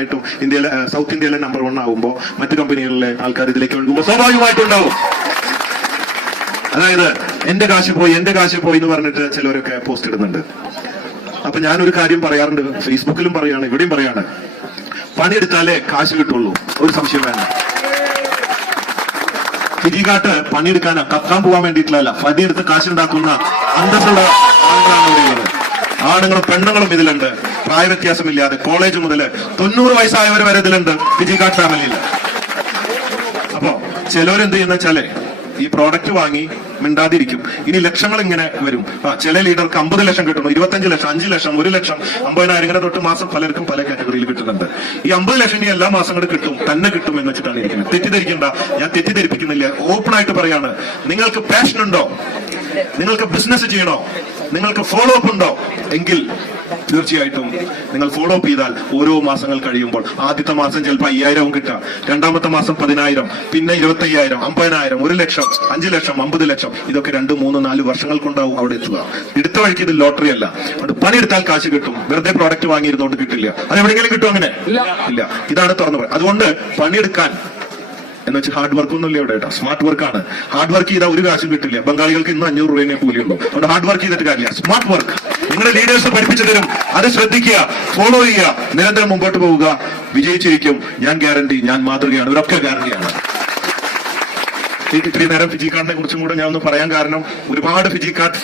സ്വാഭാവികമായിട്ടും ഇന്ത്യയിലെ സൗത്ത് ഇന്ത്യയിലെ നമ്പർ 1 ആകുമ്പോൾ മറ്റു കമ്പനികളിലെ ആൾക്കാർ ഇതിലേക്ക് ഒഴുകുമ്പോൾ സ്വാഭാവികമായിട്ടും ഉണ്ടാവും. അതായത് എന്റെ കാശ് പോയി എന്ന് പറഞ്ഞിട്ട് ചിലവരൊക്കെ പോസ്റ്റ് ഇടുന്നുണ്ട്. അപ്പൊ ഞാനൊരു കാര്യം പറയാറുണ്ട്, ഫേസ്ബുക്കിലും പറയാണ്, ഇവിടെയും പറയാണ്, പണിയെടുത്താലേ കാശ് കിട്ടുള്ളൂ, ഒരു സംശയം വേണ്ട. ഫിജിക്കാട്ട് പണിയെടുക്കാനാ, കക്കാൻ പോകാൻ വേണ്ടിയിട്ടില്ല, പണിയെടുത്ത് കാശുണ്ടാക്കുന്ന അന്തസ്സുള്ള ആളുകളാണ് ഇവിടെയുള്ളത്. ആണുങ്ങളും പെണ്ണുങ്ങളും ഇതിലുണ്ട്, പ്രായവ്യത്യാസമില്ലാതെ കോളേജ് മുതൽ 90 വയസ്സായവർ വരെ ഇതിലുണ്ട് ഫിജിക്കാട്ട് ഫാമിലിയിൽ. അപ്പോ ചിലവരെന്ത് ചെയ്യുന്ന വെച്ചാലേ ഈ പ്രോഡക്റ്റ് വാങ്ങി മിണ്ടാതിരിക്കും. ഇനി ലക്ഷങ്ങൾ ഇങ്ങനെ വരും. ചില ലീഡർക്ക് 50 ലക്ഷം കിട്ടുന്നു, 25 ലക്ഷം, 5 ലക്ഷം, 1 ലക്ഷം, 50,000 ഇങ്ങനെ തൊട്ട് മാസം പലർക്കും പല കാറ്റഗറിയിൽ കിട്ടുന്നുണ്ട്. ഈ 50 ലക്ഷം ഇനി എല്ലാ മാസങ്ങളും കിട്ടും, തന്നെ കിട്ടും എന്ന് വെച്ചിട്ടാണ് ഇരിക്കുന്നത്. തെറ്റിദ്ധരിക്കണ്ട, ഞാൻ തെറ്റിദ്ധരിപ്പിക്കുന്നില്ല, ഓപ്പൺ ആയിട്ട് പറയാണ്. നിങ്ങൾക്ക് പാഷൻ ഉണ്ടോ, നിങ്ങൾക്ക് ബിസിനസ് ചെയ്യണോ, നിങ്ങൾക്ക് ഫോളോ അപ്പ് ഉണ്ടോ എങ്കിൽ തീർച്ചയായിട്ടും നിങ്ങൾ ഫോളോ അപ്പ് ചെയ്താൽ ഓരോ മാസങ്ങൾ കഴിയുമ്പോൾ ആദ്യത്തെ മാസം ചിലപ്പോൾ 5,000 കിട്ടുക, രണ്ടാമത്തെ മാസം 10,000, പിന്നെ 25,000, 50,000, 1 ലക്ഷം, 5 ലക്ഷം, 50 ലക്ഷം, ഇതൊക്കെ 2, 3, 4 വർഷങ്ങൾക്കുണ്ടാവും അവിടെ എത്തുക. എടുത്ത വഴിക്ക് ഇത് ലോട്ടറി അല്ല. അത് പണിയെടുത്താൽ കാശ് കിട്ടും, വെറുതെ പ്രോഡക്റ്റ് വാങ്ങിയിരുന്നോണ്ട് കിട്ടില്ല. അത് എവിടെയെങ്കിലും കിട്ടും? അങ്ങനെ ഇല്ല. ഇതാണ് തുറന്നു പറയുന്നത്. അതുകൊണ്ട് പണിയെടുക്കാൻ എന്ന് വെച്ചാൽ ഹാർഡ് വർക്ക് ഒന്നുമില്ല ഇവിടെ കേട്ടോ, സ്മാർട്ട് വർക്കാണ്. ഹാർഡ് വർക്ക് ചെയ്താൽ ഒരു കാശും കിട്ടില്ല. ബംഗാളികൾക്ക് ഇന്ന് 500 രൂപയെ കൂലിയുള്ളൂ. അതുകൊണ്ട് ഹാർഡ് വർക്ക് ചെയ്തിട്ട് കാര്യമില്ല. സ്മാർട്ട് വർക്ക് നിങ്ങളുടെ ലീഡേഴ്സ് പഠിപ്പിച്ചു തരും, അത് ശ്രദ്ധിക്കുക, ഫോളോ ചെയ്യുക, നിരന്തരം മുമ്പോട്ട് പോവുക, വിജയിച്ചിരിക്കും. ഞാൻ ഗ്യാരണ്ടി, ഞാൻ മാതൃകയാണ്, ഇവരൊക്കെ ഗ്യാരണ്ടിയാണ്. ഇത്രയും നേരം ഫിജിക്കാർഡിനെ കുറിച്ചും കൂടെ ഞാൻ ഒന്ന് പറയാൻ കാരണം, ഒരുപാട് ഫിജിക്കാർഡ്